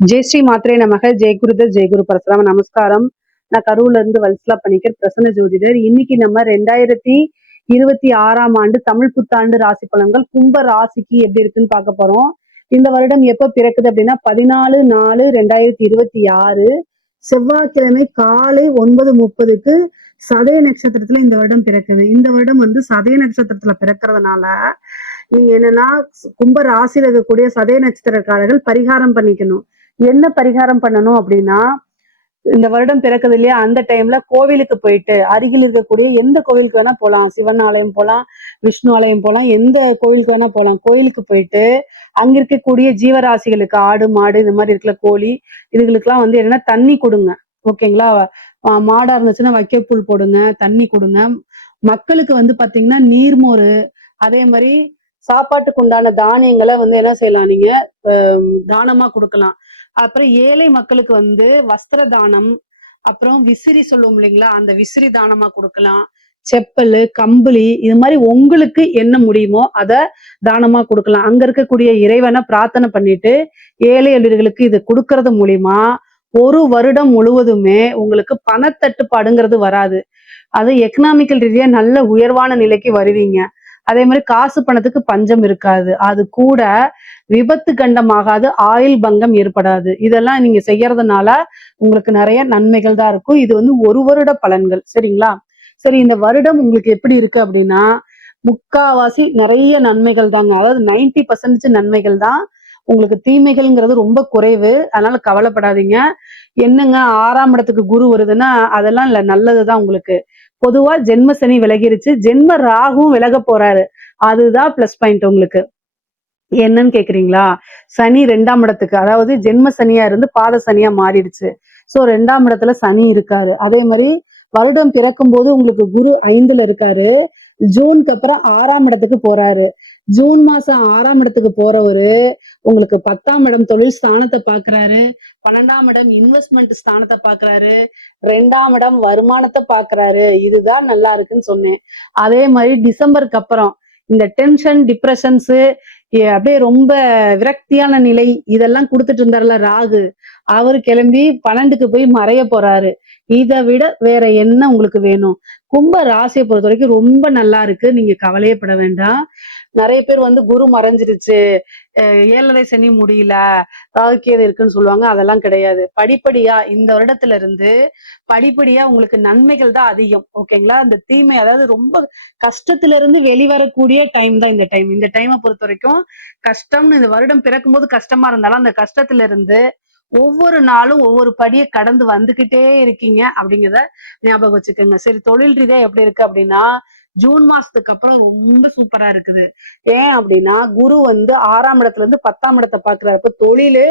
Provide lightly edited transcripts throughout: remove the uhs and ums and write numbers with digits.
ஜெய் ஸ்ரீ மாத்ரே நமக. ஜெய் குருதர் ஜெய் குரு பரசுராம. நமஸ்காரம். நான் கரூர்ல இருந்து வல்சலா பணிக்கர், பிரசன்ன ஜோதிடர். இன்னைக்கு நம்ம 2026ஆம் ஆண்டு தமிழ் புத்தாண்டு ராசி பலன்கள் கும்ப ராசிக்கு எப்படி இருக்குன்னு பார்க்க போறோம். இந்த வருடம் எப்ப பிறக்குது அப்படின்னா 14/4/2026 செவ்வாய்க்கிழமை காலை 9:30க்கு சதய நட்சத்திரத்துல இந்த வருடம் பிறக்குது. இந்த வருடம் சதய நட்சத்திரத்துல பிறக்கிறதுனால நீங்க என்னன்னா கும்ப ராசியில இருக்கக்கூடிய சதய நட்சத்திரக்காரர்கள் பரிகாரம் பண்ணிக்கணும். என்ன பரிகாரம் பண்ணணும் அப்படின்னா, இந்த வருடம் பிறக்குது இல்லையா, அந்த டைம்ல கோவிலுக்கு போயிட்டு அருகில் இருக்கக்கூடிய எந்த கோவிலுக்கு வேணா போகலாம். சிவன் ஆலயம் போகலாம், விஷ்ணு ஆலயம் போகலாம், எந்த கோவிலுக்கு வேணா போகலாம். கோயிலுக்கு போயிட்டு அங்க இருக்கக்கூடிய ஜீவராசிகளுக்கு ஆடு மாடு இந்த மாதிரி இருக்கிற கோழி இதுகளுக்கெல்லாம் என்னன்னா தண்ணி கொடுங்க. ஓகேங்களா? மாடா இருந்துச்சுன்னா வைக்கப்புல் போடுங்க, தண்ணி கொடுங்க. மக்களுக்கு பாத்தீங்கன்னா நீர்மோர், அதே மாதிரி சாப்பாட்டுக்கு உண்டான தானியங்களை என்ன செய்யலாம், நீங்க தானமா கொடுக்கலாம். அப்புறம் ஏழை மக்களுக்கு வஸ்திர தானம், அப்புறம் விசிறி சொல்லுவோம் இல்லைங்களா, அந்த விசிறி தானமா கொடுக்கலாம். செப்பல், கம்பளி, இது மாதிரி உங்களுக்கு என்ன முடியுமோ அத தானமா கொடுக்கலாம். அங்க இருக்கக்கூடிய இறைவனை பிரார்த்தனை பண்ணிட்டு ஏழை எளியர்களுக்கு இது கொடுக்கறது மூலியமா ஒரு வருடம் முழுவதுமே உங்களுக்கு பணத்தட்டுப்பாடுங்கிறது வராது. அது எக்கனாமிக்கல் ரீதியா நல்ல உயர்வான நிலைக்கு வருவீங்க. அதே மாதிரி காசு பணத்துக்கு பஞ்சம் இருக்காது. அது கூட விபத்து கண்டமாகாது, ஆயுள் பங்கம் ஏற்படாது. இதெல்லாம் நீங்க செய்யறதுனால உங்களுக்கு நிறைய நன்மைகள் தான் இருக்கும். இது ஒரு வருட பலன்கள். சரிங்களா? சரி, இந்த வருடம் உங்களுக்கு எப்படி இருக்கு அப்படின்னா, முக்காவாசி நிறைய நன்மைகள் தாங்க. அதாவது 90% நன்மைகள் தான். உங்களுக்கு தீமைகள்ங்கிறது ரொம்ப குறைவு. அதனால கவலைப்படாதீங்க. என்னங்க 6ஆம் இடத்துக்கு குரு வருதுன்னா அதெல்லாம் இல்ல, நல்லதுதான் உங்களுக்கு. பொதுவா ஜென்ம சனி விலகிருச்சு, ஜென்ம ராகுவும் விலக போறாரு. அதுதான் பிளஸ் பாயிண்ட் உங்களுக்கு. என்னன்னு கேக்குறீங்களா? சனி 2ஆம் இடத்துக்கு, அதாவது ஜென்ம சனியா இருந்து பாத சனியா மாறிடுச்சு. சோ 2ஆம் இடத்துல சனி இருக்காரு. அதே மாதிரி வருடம் பிறக்கும் போது உங்களுக்கு குரு 5ல இருக்காரு. ஜூனுக்கு அப்புறம் 6ஆம் இடத்துக்கு போறாரு. ஜூன் மாசம் 6ஆம் இடத்துக்கு போறவரு உங்களுக்கு 10ஆம் இடம் தொழில் ஸ்தானத்தை பாக்குறாரு, 12ஆம் இடம் இன்வெஸ்ட்மெண்ட் ஸ்தானத்தை பாக்குறாரு, 2ஆம் இடம் வருமானத்தை பாக்குறாரு. இதுதான் நல்லா இருக்குன்னு சொன்னேன். அதே மாதிரி டிசம்பருக்கு அப்புறம் இந்த டென்ஷன், டிப்ரெஷன்ஸ், அப்படியே ரொம்ப விரக்தியான நிலை இதெல்லாம் கொடுத்துட்டு இருந்தாருல ராகு, அவரு கிளம்பி 12க்கு போய் மறைய போறாரு. இதை விட வேற என்ன உங்களுக்கு வேணும்? கும்ப ராசியை பொறுத்த வரைக்கும் ரொம்ப நல்லா இருக்கு. நீங்க கவலையப்பட வேண்டாம். நிறைய பேர் குரு மறைஞ்சிருச்சு, 7ரை சனி முடியல, ராகுகேது இருக்குன்னு சொல்லுவாங்க. அதெல்லாம் கிடையாது. படிப்படியா இந்த வருடத்துல இருந்து படிப்படியா உங்களுக்கு நன்மைகள் தான் அதிகம். ஓகேங்களா? அந்த தீமை, அதாவது ரொம்ப கஷ்டத்துல இருந்து வெளிவரக்கூடிய டைம் தான் இந்த டைம். இந்த டைமை பொறுத்த வரைக்கும் கஷ்டம்னு, இந்த வருடம் பிறக்கும் போது கஷ்டமா இருந்தாலும் அந்த கஷ்டத்துல இருந்து ஒவ்வொரு நாளும் ஒவ்வொரு படியை கடந்து வந்துகிட்டே இருக்கீங்க அப்படிங்கிறத ஞாபகம் வச்சுக்கோங்க. சரி, தொழில் ரீதியா எப்படி இருக்கு அப்படின்னா, ஜூன் மாசத்துக்கு அப்புறம் ரொம்ப சூப்பரா இருக்குது. ஏன் அப்படின்னா குரு 6ஆம் இடத்துல இருந்து 10ஆம் இடத்தை பாக்குறாரு. இப்ப தொழிலு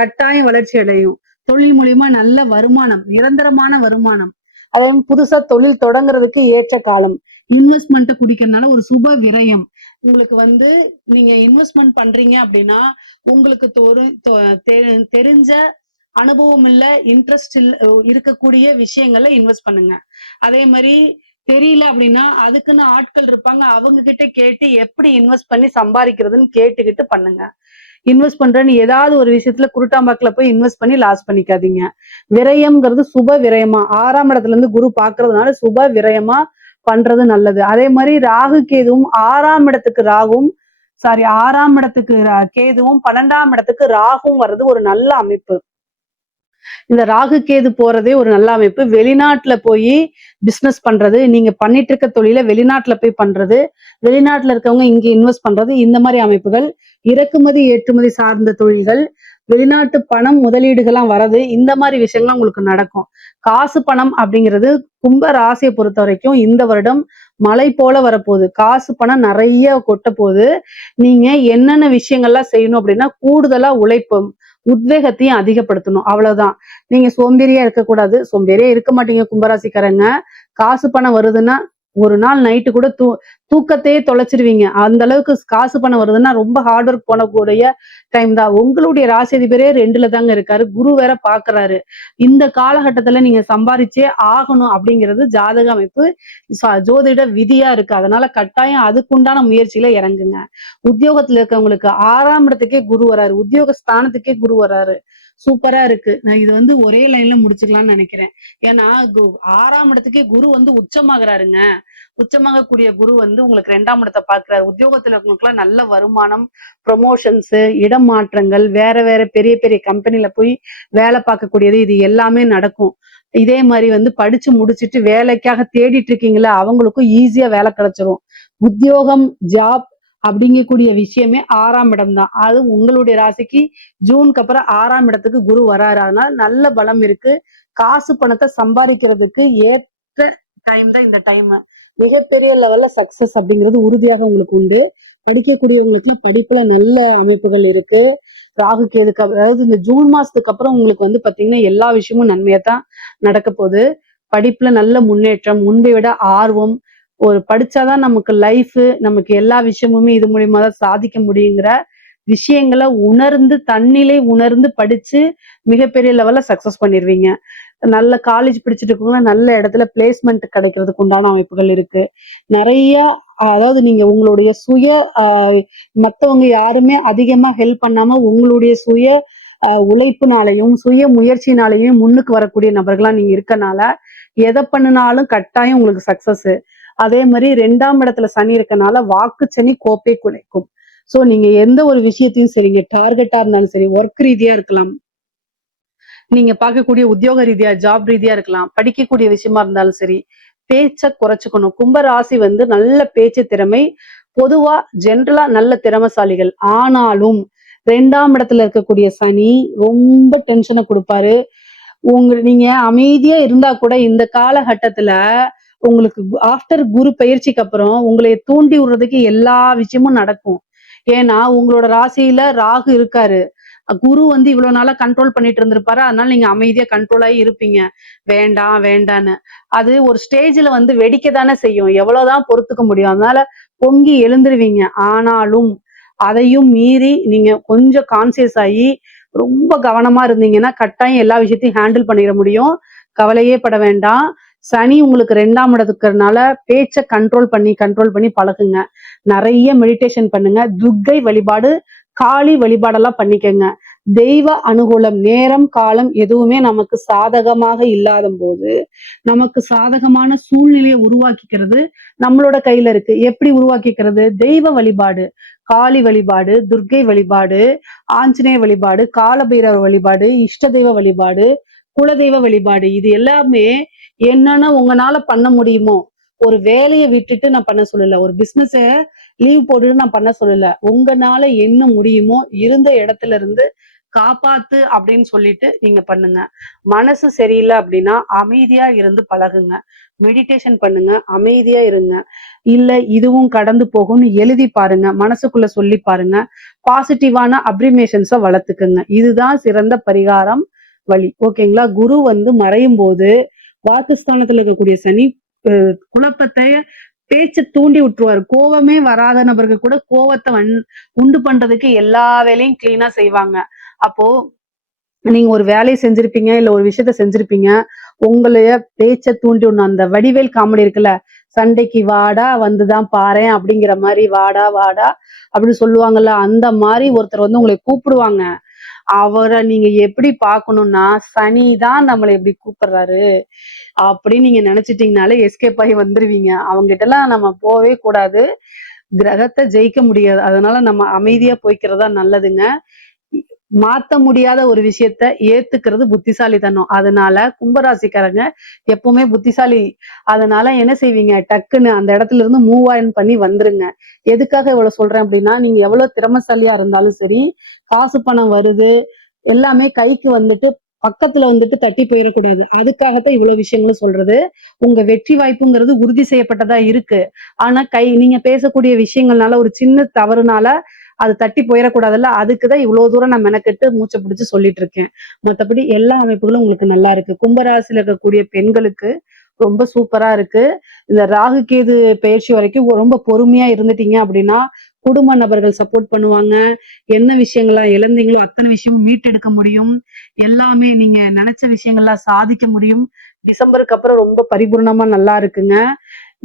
கட்டாயம் வளர்ச்சி அடையும். தொழில் மூலியமா நல்ல வருமானம், நிரந்தரமான வருமானம். அதே புதுசா தொழில் தொடங்குறதுக்கு ஏற்ற காலம். இன்வெஸ்ட்மெண்ட்டை குடிக்கிறதுனால ஒரு சுப விரயம். உங்களுக்கு நீங்க இன்வெஸ்ட்மெண்ட் பண்றீங்க அப்படின்னா உங்களுக்கு தெரிஞ்ச அனுபவம் இல்ல, இன்ட்ரெஸ்ட் இருக்கக்கூடிய விஷயங்கள்ல இன்வெஸ்ட் பண்ணுங்க. அதே மாதிரி தெரியல அப்படின்னா அதுக்குன்னு ஆட்கள் இருப்பாங்க, அவங்க கிட்ட கேட்டு எப்படி இன்வெஸ்ட் பண்ணி சம்பாதிக்கிறதுன்னு கேட்டுக்கிட்டு பண்ணுங்க. இன்வெஸ்ட் பண்றேன்னு ஏதாவது ஒரு விஷயத்துல குருட்டாம்பாக்குல போய் இன்வெஸ்ட் பண்ணி லாஸ் பண்ணிக்காதீங்க. விரயம்ங்கிறது சுப விரயமா 6ஆம் இடத்துல இருந்து குரு பாக்குறதுனால சுப விரயமா பண்றது நல்லது. அதே மாதிரி ராகு கேதுவும் 6ஆம் இடத்துக்கு ராகுவும், 6ஆம் இடத்துக்கு கேதுவும் 12ஆம் இடத்துக்கு ராகுவும் வர்றது ஒரு நல்ல அமைப்பு. இந்த ராகு கேது போறதே ஒரு நல்ல அமைப்பு. வெளிநாட்டுல போய் பிசினஸ் பண்றது, நீங்க பண்ணிட்டு இருக்க தொழில வெளிநாட்டுல போய் பண்றது, வெளிநாட்டுல இருக்கவங்க இங்க இன்வெஸ்ட் பண்றது, இந்த மாதிரி அமைப்புகள், இறக்குமதி ஏற்றுமதி சார்ந்த தொழில்கள், வெளிநாட்டு பணம் முதலீடுகள்லாம் வரது, இந்த மாதிரி விஷயங்கள்லாம் உங்களுக்கு நடக்கும். காசு பணம் அப்படிங்கிறது கும்ப ராசியை பொறுத்த வரைக்கும் இந்த வருடம் மழை போல வரப்போகுது. காசு பணம் நிறைய கொட்ட போகுது. நீங்க என்னென்ன விஷயங்கள்லாம் செய்யணும் அப்படின்னா, கூடுதலா உழைப்பும் உத்வேகத்தையும் அதிகப்படுத்தணும். அவ்வளவுதான். நீங்க சோம்பேறியா இருக்கக்கூடாது. சோம்பேறியா இருக்க மாட்டீங்க கும்பராசிக்காரங்க. காசு பணம் வருதுன்னா ஒரு நாள் நைட்டு கூட தூக்கத்தையே தொலைச்சிருவீங்க. அந்த அளவுக்கு காசு பணம் வருதுன்னா ரொம்ப ஹார்ட் ஒர்க் பண்ணக்கூடிய டைம் தான். உங்களுடைய ராசி அதிபரே 2ல தாங்க இருக்காரு, குரு வேற பாக்குறாரு. இந்த காலகட்டத்துல நீங்க சம்பாதிச்சே ஆகணும் அப்படிங்கிறது ஜாதக அமைப்பு, ஜோதிட விதியா இருக்கு. அதனால கட்டாயம் அதுக்குண்டான முயற்சியில இறங்குங்க. உத்தியோகத்துல இருக்கவங்களுக்கு 6ஆம் இடத்துக்கே குரு வராரு, உத்தியோக ஸ்தானத்துக்கே குரு வராரு. சூப்பரா இருக்கு. நான் இது வந்து ஒரே லைன்ல முடிச்சுக்கலாம்னு நினைக்கிறேன். ஏன்னா 6ஆம் இடத்துக்கே குரு வந்து உச்சமாகறாருங்க. உச்சமாகக்கூடிய குரு வந்து உங்களுக்கு 2ஆம் இடத்தை பார்க்கிறாரு. உத்தியோகத்துல இருக்கவங்களுக்குலாம் நல்ல வருமானம், ப்ரொமோஷன்ஸ், இடம் மாற்றங்கள், வேற வேற பெரிய பெரிய கம்பெனில போய் வேலை பார்க்கக்கூடியது இது எல்லாமே நடக்கும். இதே மாதிரி வந்து படிச்சு முடிச்சுட்டு வேலைக்காக தேடிட்டு இருக்கீங்களா, அவங்களுக்கும் ஈஸியா வேலை கிடைச்சிரும். உத்தியோகம், ஜாப் அப்படிங்கக்கூடிய விஷயமே 6ஆம் இடம் தான். அது உங்களுடைய ராசிக்கு ஜூனுக்கு அப்புறம் 6ஆம் இடத்துக்கு குரு வராரு. அதனால நல்ல பலம் இருக்கு. காசு பணத்தை சம்பாதிக்கிறதுக்கு ஏற்ற டைம் தான் இந்த டைம். மிகப்பெரிய லெவல்ல சக்சஸ் அப்படிங்கிறது உறுதியாக உங்களுக்கு உண்டு. படிக்கக்கூடியவங்களுக்கு படிப்புல நல்ல அமைப்புகள் இருக்கு. ராகு கேதுக்கு அதாவது இந்த ஜூன் மாசத்துக்கு அப்புறம் உங்களுக்கு வந்து பாத்தீங்கன்னா எல்லா விஷயமும் நன்மையா தான் நடக்க போகுது. படிப்புல நல்ல முன்னேற்றம், முன்பை விட ஆர்வம், ஒரு படிச்சாதான் நமக்கு லைஃப், நமக்கு எல்லா விஷயமுமே இது மூலியமா தான் சாதிக்க முடியுங்கிற விஷயங்களை உணர்ந்து தன்னிலை உணர்ந்து படிச்சு மிகப்பெரிய லெவல்ல சக்சஸ் பண்ணிருவீங்க. நல்ல காலேஜ் படிச்சுட்டு இருக்கவங்க நல்ல இடத்துல பிளேஸ்மெண்ட் கிடைக்கிறதுக்கு உண்டான அமைப்புகள் இருக்கு. நிறைய அதாவது நீங்க உங்களுடைய சுய மத்தவங்க யாருமே அதிகமா ஹெல்ப் பண்ணாம உங்களுடைய சுய உழைப்புனாலையும் சுய முயற்சினாலையும் முன்னுக்கு வரக்கூடிய நபர்களா நீங்க இருக்கனால எதை பண்ணினாலும் கட்டாயம் உங்களுக்கு சக்சஸ். அதே மாதிரி 2ஆம் இடத்துல சனி இருக்கனால வாக்கு சனி கோப்பை குலைக்கும். சோ நீங்க எந்த ஒரு விஷயத்தையும் சரிங்க, டார்கெட்டா இருந்தாலும் சரி, ஒர்க் ரீதியா இருக்கலாம், நீங்க பார்க்கக்கூடிய உத்தியோக ரீதியா ஜாப் ரீதியா இருக்கலாம், படிக்கக்கூடிய விஷயமா இருந்தாலும் சரி, பேச்ச குறைச்சுக்கணும். கும்ப ராசி வந்து நல்ல பேச்சு திறமை, பொதுவா ஜென்ரலா நல்ல திறமைசாலிகள். ஆனாலும் 2ஆம் இடத்துல இருக்கக்கூடிய சனி ரொம்ப டென்ஷனை கொடுப்பாரு. நீங்க அமைதியா இருந்தா கூட இந்த காலகட்டத்துல உங்களுக்கு ஆஃப்டர் குரு பயிற்சிக்கு அப்புறம் உங்களை தூண்டி விடுறதுக்கு எல்லா விஷயமும் நடக்கும். ஏன்னா உங்களோட ராசியில ராகு இருக்காரு. குரு வந்து இவ்வளவு நாளா கண்ட்ரோல் பண்ணிட்டு இருந்திருப்பாரு. அதனால நீங்க அமைதியா கண்ட்ரோல் ஆகி இருப்பீங்க. வேண்டாம் வேண்டான்னு. அது ஒரு ஸ்டேஜ்ல வந்து வெடிக்க தானே செய்யும். எவ்வளவுதான் பொறுத்துக்க முடியும். அதனால பொங்கி எழுந்துருவீங்க. ஆனாலும் அதையும் மீறி நீங்க கொஞ்சம் கான்சியஸ் ஆகி ரொம்ப கவனமா இருந்தீங்கன்னா கட்டாயம் எல்லா விஷயத்தையும் ஹேண்டில் பண்ணிட முடியும். கவலையே பட வேண்டாம். சனி உங்களுக்கு 2ஆம் இடத்துக்குறதுனால பேச்ச கண்ட்ரோல் பண்ணி பழகுங்க. நிறைய மெடிடேஷன் பண்ணுங்க. துர்க்கை வழிபாடு, காளி வழிபாடெல்லாம் பண்ணிக்கங்க. தெய்வ அனுகூலம், நேரம் காலம் எதுவுமே நமக்கு சாதகமாக இல்லாத போது நமக்கு சாதகமான சூழ்நிலையை உருவாக்கிக்கிறது நம்மளோட கையில இருக்கு. எப்படி உருவாக்கிக்கிறது? தெய்வ வழிபாடு, காளி வழிபாடு, துர்க்கை வழிபாடு, ஆஞ்சநேய வழிபாடு, காலபைரவர் வழிபாடு, இஷ்ட தெய்வ வழிபாடு, குலதெய்வ வழிபாடு, இது எல்லாமே என்னன்னா உங்களால பண்ண முடியுமோ. ஒரு வேலையை விட்டுட்டு நான் பண்ண சொல்லல, ஒரு பிசினஸ லீவ் போட்டுட்டு நான் பண்ண சொல்லல. உங்களால என்ன முடியுமோ இருந்த இடத்துல இருந்து காப்பாத்து அப்படின்னு சொல்லிட்டு நீங்க பண்ணுங்க. மனசு சரியில்லை அப்படின்னா அமைதியா இருந்து பழகுங்க. மெடிடேஷன் பண்ணுங்க, அமைதியா இருங்க. இல்ல இதுவும் கடந்து போகும்னு எழுதி பாருங்க, மனசுக்குள்ள சொல்லி பாருங்க. பாசிட்டிவான அப்ரிமேஷன்ஸ வளர்த்துக்குங்க. இதுதான் சிறந்த பரிகாரம் வழி. ஓகேங்களா? குரு வந்து மறையும் போது வாக்குஸ்தானத்துல இருக்கக்கூடிய சனி குழப்பத்தை பேச்ச தூண்டி விட்டுருவாரு. கோவமே வராத நபர்கள் கூட கோவத்தை உண்டு பண்றதுக்கு எல்லா வேலையும் கிளீனா செய்வாங்க. அப்போ நீங்க ஒரு வேலையை செஞ்சிருப்பீங்க, இல்ல ஒரு விஷயத்த செஞ்சிருப்பீங்க, உங்களைய பேச்ச தூண்டி விடணும். அந்த வடிவேல் காமெடி இருக்குல்ல, சண்டைக்கு வாடா வந்துதான் பாரேன் அப்படிங்கிற மாதிரி, வாடா வாடா அப்படின்னு சொல்லுவாங்கல்ல, அந்த மாதிரி ஒருத்தர் வந்து உங்களை கூப்பிடுவாங்க. அவரை நீங்க எப்படி பார்க்கணும்னா, சனிதான் நம்மளை எப்படி கூப்பிடுறாரு அப்படின்னு நீங்க நினைச்சிட்டீங்கனாலே எஸ்கேப் ஆகி வந்துருவீங்க. அவங்க கிட்ட எல்லாம் நம்ம போவே கூடாது. கிரகத்தை ஜெயிக்க முடியாது. அதனால நம்ம அமைதியா போய்க்கிறதா நல்லதுங்க. மாத்த முடியாத ஒரு விஷயத்த ஏத்துக்கிறது புத்திசாலித்தனம். அதனால கும்பராசிக்காரங்க எப்பவுமே புத்திசாலி. அதனால என்ன செய்வீங்க, டக்குன்னு அந்த இடத்துல இருந்து மூவ் ஆன் பண்ணி வந்துருங்க. எதுக்காக இவ்வளவு சொல்றேன் அப்படின்னா, நீங்க எவ்வளவு திறமைசாலியா இருந்தாலும் சரி, காசு பணம் வருது எல்லாமே கைக்கு வந்துட்டு பக்கத்துல வந்துட்டு தட்டி போயிடக்கூடாது. அதுக்காகத்தான் இவ்வளவு விஷயங்களும் சொல்றது. உங்க வெற்றி வாய்ப்புங்கிறது உறுதி செய்யப்பட்டதா இருக்கு. ஆனா நீங்க பேசக்கூடிய விஷயங்கள்னால ஒரு சின்ன தவறுனால அது தட்டி போயிடக்கூடாதுல்ல. அதுக்குதான் இவ்வளவு தூரம் நான் மெனக்கெட்டு மூச்சை பிடிச்சு சொல்லிட்டு இருக்கேன். மத்தபடி எல்லா அமைப்புகளும் உங்களுக்கு நல்லா இருக்கு. கும்பராசியில இருக்கக்கூடிய பெண்களுக்கு ரொம்ப சூப்பரா இருக்கு. இந்த ராகு கேது பயிற்சி வரைக்கும் ரொம்ப பொறுமையா இருந்துட்டீங்க அப்படின்னா குடும்ப நபர்கள் சப்போர்ட் பண்ணுவாங்க. என்ன விஷயங்களா இழந்தீங்களோ அத்தனை விஷயமும் மீட்டெடுக்க முடியும். எல்லாமே நீங்க நினைச்ச விஷயங்கள்லாம் சாதிக்க முடியும். டிசம்பருக்கு அப்புறம் ரொம்ப பரிபூர்ணமா நல்லா இருக்குங்க.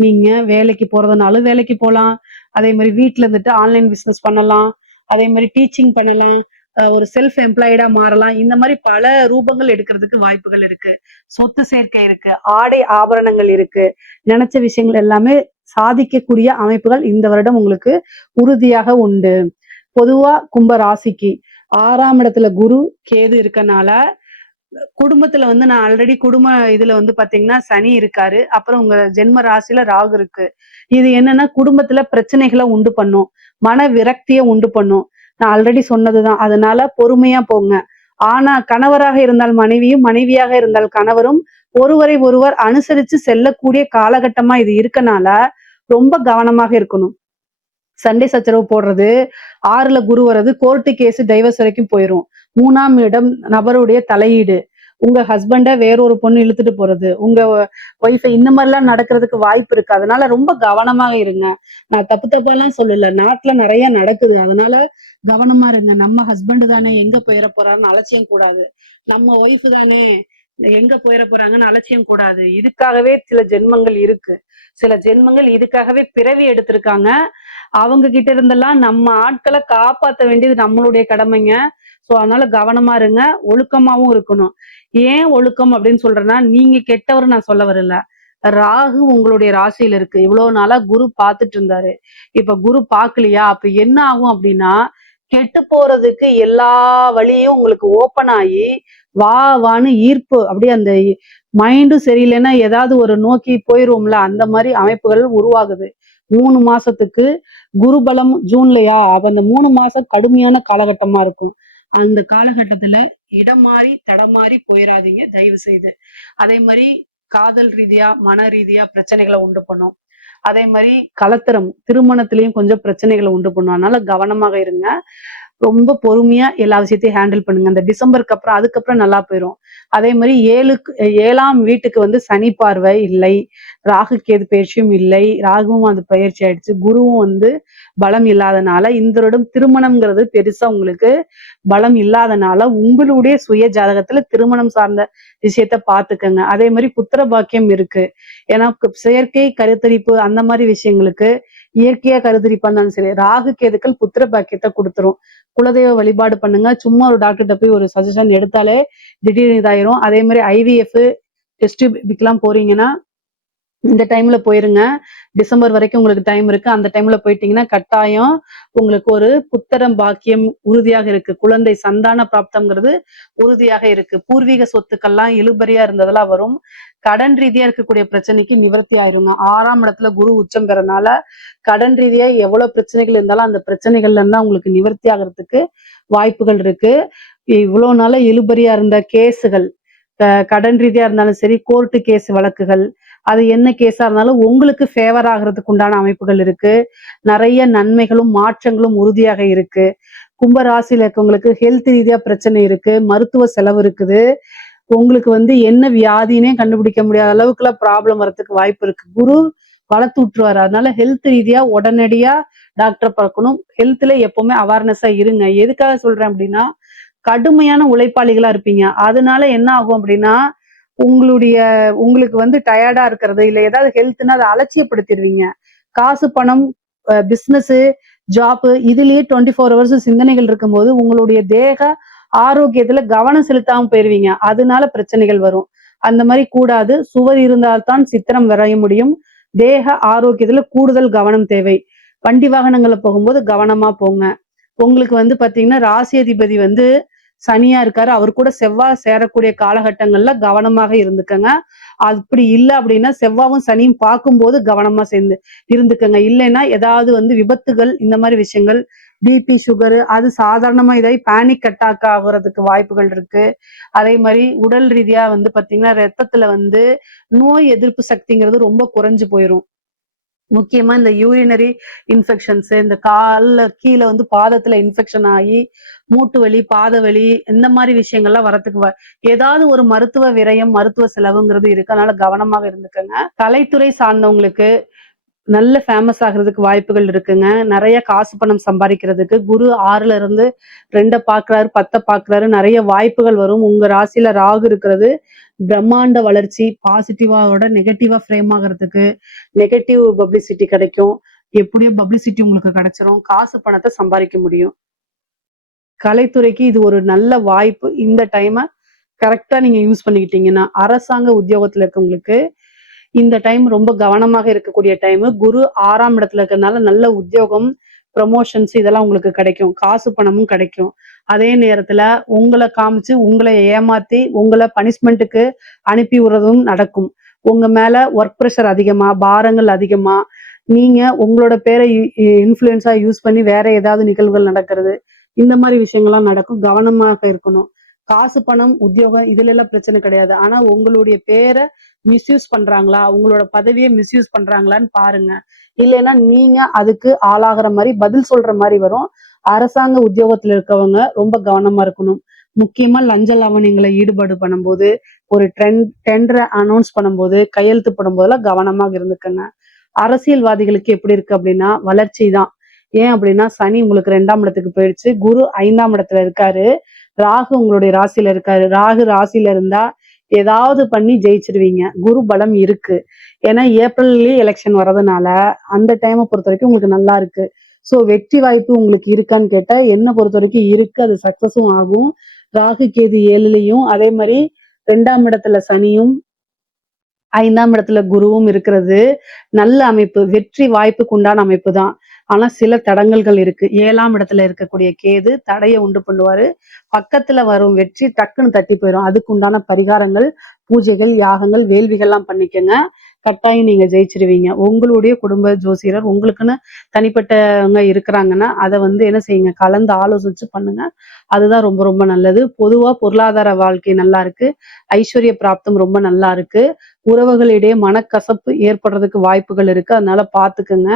நீங்க வேலைக்கு போறதுனாலும் வேலைக்கு போலாம். அதே மாதிரி வீட்டுல இருந்துட்டு ஆன்லைன் பிசினஸ் பண்ணலாம். அதே மாதிரி டீச்சிங் பண்ணலாம். ஒரு செல்ஃப் எம்ப்ளாய்டா மாறலாம். இந்த மாதிரி பல ரூபங்கள் எடுக்கிறதுக்கு வாய்ப்புகள் இருக்கு. சொத்து சேர்க்கை இருக்கு, ஆடை ஆபரணங்கள் இருக்கு, நினைச்ச விஷயங்கள் எல்லாமே சாதிக்கக்கூடிய அமைப்புகள் இந்த வருடம் உங்களுக்கு உறுதியாக உண்டு. பொதுவா கும்ப ராசிக்கு 6ஆம் இடத்துல குரு கேது இருக்கனால குடும்பத்துல வந்து நான் ஆல்ரெடி குடும்ப இதுல வந்து பாத்தீங்கன்னா சனி இருக்காரு, அப்புறம் உங்க ஜென்ம ராசியில ராகு இருக்கு. இது என்னன்னா குடும்பத்துல பிரச்சனைகளை உண்டு பண்ணும், மன விரக்தியை உண்டு பண்ணும். நான் ஆல்ரெடி சொன்னதுதான். அதனால பொறுமையா போங்க. ஆனா கணவராக இருந்தால் மனைவியும், மனைவியாக இருந்தால் கணவரும் ஒருவரை ஒருவர் அனுசரிச்சு செல்லக்கூடிய காலகட்டமா இது இருக்கனால ரொம்ப கவனமாக இருக்கணும். சண்டை சச்சரவு போடுறது, 6ல குரு வர்றது, கோர்ட்டு கேஸ் டைவர்ஸ் வரைக்கும் போயிரும். 3ஆம் இடம் நபருடைய தலையீடு, உங்க ஹஸ்பண்ட வேறொரு பொண்ணு இழுத்துட்டு போறது, உங்க ஒய்ஃபை, இந்த மாதிரிலாம் நடக்கிறதுக்கு வாய்ப்பு இருக்கு. அதனால ரொம்ப கவனமாக இருங்க. நான் தப்பு தப்பாலாம் சொல்லல, நாட்டுல நிறைய நடக்குது. அதனால கவனமா இருங்க. நம்ம ஹஸ்பண்ட் தானே, எங்க போயிட போறாருன்னு அலட்சியம் கூடாது. நம்ம ஒய்ஃப் தானே, எங்க போயிட போறாங்கன்னு அலட்சியம் கூடாது. இதுக்காகவே சில ஜென்மங்கள் இருக்கு. சில ஜென்மங்கள் இதுக்காகவே பிறவி எடுத்திருக்காங்க. அவங்க கிட்ட இருந்தெல்லாம் நம்ம ஆட்களை காப்பாத்த வேண்டியது நம்மளுடைய கடமைங்க. சோ அதனால கவனமா இருங்க, ஒழுக்கமாவும் இருக்கணும். ஏன் ஒழுக்கம் அப்படின்னு சொல்றேன்னா, நீங்க கெட்டவர் நான் சொல்ல வரல. ராகு உங்களுடைய ராசியில இருக்கு. இவ்வளவு நாளா குரு பார்த்துட்டு இருந்தாரு. இப்ப குரு பார்க்கலையா, அப்ப என்ன ஆகும் அப்படின்னா, கெட்டு போறதுக்கு எல்லா வழியும் உங்களுக்கு ஓப்பன் ஆகி வா வான்னு ஈர்ப்பு, அப்படியே அந்த மைண்டும் சரியில்லைன்னா ஏதாவது ஒரு நோக்கி போயிருவோம்ல, அந்த மாதிரி அமைப்புகள் உருவாகுது. 3 மாசத்துக்கு குருபலம் ஜூன்லயா, அப்ப அந்த 3 மாசம் கடுமையான காலகட்டமா இருக்கும். அந்த காலகட்டத்துல இடம் மாறி தடமாறி போயிடாதீங்க தயவு செய்து. அதே மாதிரி காதல் ரீதியா, மன ரீதியா பிரச்சனைகளை உண்டு பண்ணும். அதே மாதிரி கலத்திரம் திருமணத்திலயும் கொஞ்சம் பிரச்சனைகளை உண்டு பண்ணும். அதனால கவனமாக இருங்க. ரொம்ப பொறுமையா எல்லா விஷயத்தையும் ஹேண்டில் பண்ணுங்க. அந்த டிசம்பருக்கு அப்புறம் அதுக்கப்புறம் நல்லா போயிடும். அதே மாதிரி 7ஆம் வீட்டுக்கு வந்து சனி பார்வை இல்லை, ராகு கேது பயிற்சியும் இல்லை. ராகுவும் அது பயிற்சி ஆயிடுச்சு, குருவும் வந்து பலம் இல்லாதனால இந்த வருடம் திருமணம்ங்கிறது பெருசா உங்களுக்கு பலம் இல்லாதனால உங்களுடைய சுய ஜாதகத்துல திருமணம் சார்ந்த விஷயத்த பாத்துக்கங்க. அதே மாதிரி புத்திர பாக்கியம் இருக்கு. ஏன்னா செயற்கை கருத்தரிப்பு அந்த மாதிரி விஷயங்களுக்கு இயற்கையா கருத்தரிப்பா இருந்தாலும் சரி, ராகு கேதுக்கள் புத்திர பாக்கியத்தை கொடுத்துரும். குலதெய்வ வழிபாடு பண்ணுங்க. சும்மா ஒரு டாக்டர்கிட்ட போய் ஒரு சஜஷன் எடுத்தாலே திடீர்னு இதாயிரும். அதே மாதிரி ஐவிஎஃப் டெஸ்ட் எல்லாம் போறீங்கன்னா இந்த டைம்ல போயிருங்க. டிசம்பர் வரைக்கும் உங்களுக்கு டைம் இருக்கு. அந்த டைம்ல போயிட்டீங்கன்னா கட்டாயம் உங்களுக்கு ஒரு புத்திரம் பாக்கியம் உறுதியாக இருக்கு. குழந்தை சந்தான பிராப்தம்ங்கிறது உறுதியாக இருக்கு. பூர்வீக சொத்துக்கள்லாம் இழுபறியா இருந்ததெல்லாம் வரும். கடன் ரீதியா இருக்கக்கூடிய பிரச்சனைக்கு நிவர்த்தி ஆயிருங்க. 6ஆம் இடத்துல குரு உச்சம் பெறனால கடன் ரீதியா எவ்வளவு பிரச்சனைகள் இருந்தாலும் அந்த பிரச்சனைகள்ல இருந்தா உங்களுக்கு நிவர்த்தி ஆகிறதுக்கு வாய்ப்புகள் இருக்கு. இவ்வளவு நாள இழுபறியா இருந்த கேஸுகள், கடன் ரீதியா இருந்தாலும் சரி, கோர்ட்டு கேஸ் வழக்குகள், அது என்ன கேஸா இருந்தாலும் உங்களுக்கு ஃபேவர் ஆகிறதுக்கு உண்டான அமைப்புகள் இருக்கு. நிறைய நன்மைகளும் மாற்றங்களும் உறுதியாக இருக்கு. கும்ப ராசியில இருக்கவங்களுக்கு ஹெல்த் ரீதியா பிரச்சனை இருக்கு, மருத்துவ செலவு இருக்குது. உங்களுக்கு வந்து என்ன வியாதினே கண்டுபிடிக்க முடியாத அளவுக்குலாம் ப்ராப்ளம் வரதுக்கு வாய்ப்பு இருக்கு. குரு வளர்த்து விட்டுருவாரு. அதனால ஹெல்த் ரீதியா உடனடியா டாக்டரை பார்க்கணும். ஹெல்த்ல எப்பவுமே அவேர்னஸா இருங்க. எதுக்காக சொல்றேன் அப்படின்னா, கடுமையான உழைப்பாளிகளா இருப்பீங்க. அதனால என்ன ஆகும் அப்படின்னா, உங்களுக்கு வந்து டயர்டா இருக்கிறது, இல்ல ஏதாவது ஹெல்த்னா அதை அலட்சியப்படுத்திடுவீங்க. காசு பணம், பிசினஸ், ஜாப், இதுலயே 24 ஹவர்ஸ் சிந்தனைகள் இருக்கும்போது உங்களுடைய தேக ஆரோக்கியத்துல கவனம் செலுத்தாம போயிருவீங்க. அதனால பிரச்சனைகள் வரும். அந்த மாதிரி கூடாது. சுவர் இருந்தால்தான் சித்திரம் வரைய முடியும். தேக ஆரோக்கியத்துல கூடுதல் கவனம் தேவை. வண்டி வாகனங்கள்ல போகும்போது கவனமா போங்க. உங்களுக்கு வந்து பாத்தீங்கன்னா ராசி அதிபதி வந்து சனியா இருக்காரு. அவர் கூட செவ்வாய் சேரக்கூடிய காலகட்டங்கள்ல கவனமாக இருந்துக்கங்க. அப்படி இல்லை அப்படின்னா செவ்வாவும் சனியும் பார்க்கும்போது கவனமா இருந்துக்கங்க. இல்லைன்னா ஏதாவது வந்து விபத்துகள், இந்த மாதிரி விஷயங்கள், பிபி சுகரு, அது சாதாரணமா இதாகி பேனிக் அட்டாக் ஆகுறதுக்கு வாய்ப்புகள் இருக்கு. அதே மாதிரி உடல் ரீதியா வந்து பாத்தீங்கன்னா ரத்தத்துல வந்து நோய் எதிர்ப்பு சக்திங்கிறது ரொம்ப குறைஞ்சு போயிரும். முக்கியமா இந்த யூரினரி இன்ஃபெக்ஷன்ஸ், இந்த கால்ல கீழே வந்து பாதத்துல இன்ஃபெக்ஷன் ஆகி மூட்டு வலி, பாத வலி, இந்த மாதிரி விஷயங்கள்லாம் வரத்துக்கு ஏதாவது ஒரு மருத்துவ விரயம், மருத்துவ செலவுங்கிறது இருக்கு. அதனால கவனமாக இருந்துக்கங்க. கலைத்துறை சார்ந்தவங்களுக்கு நல்ல ஃபேமஸ் ஆகிறதுக்கு வாய்ப்புகள் இருக்குங்க. நிறைய காசு பணம் சம்பாதிக்கிறதுக்கு குரு 6ல இருந்து 2 பாக்குறாரு, 10 பாக்குறாரு. நிறைய வாய்ப்புகள் வரும். உங்க ராசியில ராகு இருக்கிறது பிரம்மாண்ட வளர்ச்சி, பாசிட்டிவாவோட நெகட்டிவா ஃப்ரேம் ஆகிறதுக்கு நெகட்டிவ் பப்ளிசிட்டி கிடைக்கும். எப்படியோ பப்ளிசிட்டி உங்களுக்கு கிடைச்சிரும். காசு பணத்தை சம்பாதிக்க முடியும். கலைத்துறைக்கு இது ஒரு நல்ல வாய்ப்பு. இந்த டைமை கரெக்டா நீங்க யூஸ் பண்ணிக்கிட்டீங்கன்னா, அரசாங்க உத்தியோகத்துல இருக்கவங்களுக்கு இந்த டைம் ரொம்ப கவனமாக இருக்கக்கூடிய டைம். குரு 6ஆம் இடத்துல இருக்கிறதுனால நல்ல உத்தியோகம், ப்ரமோஷன்ஸ் இதெல்லாம் உங்களுக்கு கிடைக்கும். காசு பணமும் கிடைக்கும். அதே நேரத்துல உங்களை காமிச்சு உங்களை ஏமாத்தி உங்களை பனிஷ்மெண்ட்டுக்கு அனுப்பி விடுறதும் நடக்கும். உங்க மேல ஒர்க் ப்ரெஷர் அதிகமா, பாரங்கள் அதிகமா, நீங்க உங்களோட பேரை இன்ஃப்ளூயன்ஸா யூஸ் பண்ணி வேற ஏதாவது நிகழ்வுகள் நடக்கிறது, இந்த மாதிரி விஷயங்கள்லாம் நடக்கும். கவனமாக இருக்கணும். காசு பணம் உத்தியோகம் இதுல எல்லாம் பிரச்சனை கிடையாது. ஆனா உங்களுடைய பேரை மிஸ்யூஸ் பண்றாங்களா, உங்களோட பதவியை மிஸ்யூஸ் பண்றாங்களான்னு பாருங்க. இல்லைன்னா நீங்க அதுக்கு ஆளாகிற மாதிரி பதில் சொல்ற மாதிரி வரும். அரசாங்க உத்தியோகத்துல இருக்கவங்க ரொம்ப கவனமா இருக்கணும். முக்கியமா லஞ்ச லாவணியங்களை ஈடுபாடு பண்ணும்போது, ஒரு டெண்டரை அனௌன்ஸ் பண்ணும்போது, கையெழுத்து போடும்போதெல்லாம் கவனமாக இருந்துக்கங்க. அரசியல்வாதிகளுக்கு எப்படி இருக்கு அப்படின்னா வளர்ச்சி தான். ஏன் அப்படின்னா சனி உங்களுக்கு 2ஆம் இடத்துக்கு போயிடுச்சு, குரு 5ஆம் இடத்துல இருக்காரு, ராகு உங்களுடைய ராசியில இருக்காரு. ராகு ராசியில இருந்தா ஏதாவது பண்ணி ஜெயிச்சிருவீங்க. குரு பலம் இருக்கு. ஏன்னா ஏப்ரல்லயே எலெக்ஷன் வர்றதுனால அந்த டைமை பொறுத்த வரைக்கும் உங்களுக்கு நல்லா இருக்கு. ஸோ வெற்றி வாய்ப்பு உங்களுக்கு இருக்கான்னு கேட்டா என்ன பொறுத்த வரைக்கும் இருக்கு. அது சக்சஸும் ஆகும். ராகு கேது 7லயும் அதே மாதிரி 2ஆம் இடத்துல சனியும் 5ஆம் இடத்துல குருவும் இருக்கிறது நல்ல அமைப்பு. வெற்றி வாய்ப்புக்கு உண்டான அமைப்பு தான். ஆனா சில தடங்கல்கள் இருக்கு. 7ஆம் இடத்துல இருக்கக்கூடிய கேது தடையை உண்டு பண்ணுவாரு. பக்கத்துல வரும் வெற்றி டக்குன்னு தட்டி போயிடும். அதுக்கு உண்டான பரிகாரங்கள், பூஜைகள், யாகங்கள், வேள்விகள்லாம் பண்ணிக்கங்க. கட்டாயம் நீங்க ஜெயிச்சிருவீங்க. உங்களுடைய குடும்ப ஜோசியர் உங்களுக்குன்னு தனிப்பட்டவங்க இருக்கிறாங்கன்னா அதை என்ன செய்யுங்க, கலந்து ஆலோசிச்சு பண்ணுங்க. அதுதான் ரொம்ப ரொம்ப நல்லது. பொதுவா பொருளாதார வாழ்க்கை நல்லா இருக்கு. ஐஸ்வர்ய பிராப்தம் ரொம்ப நல்லா இருக்கு. உறவுகளிடையே மனக்கசப்பு ஏற்படுறதுக்கு வாய்ப்புகள் இருக்கு. அதனால பாத்துக்கங்க.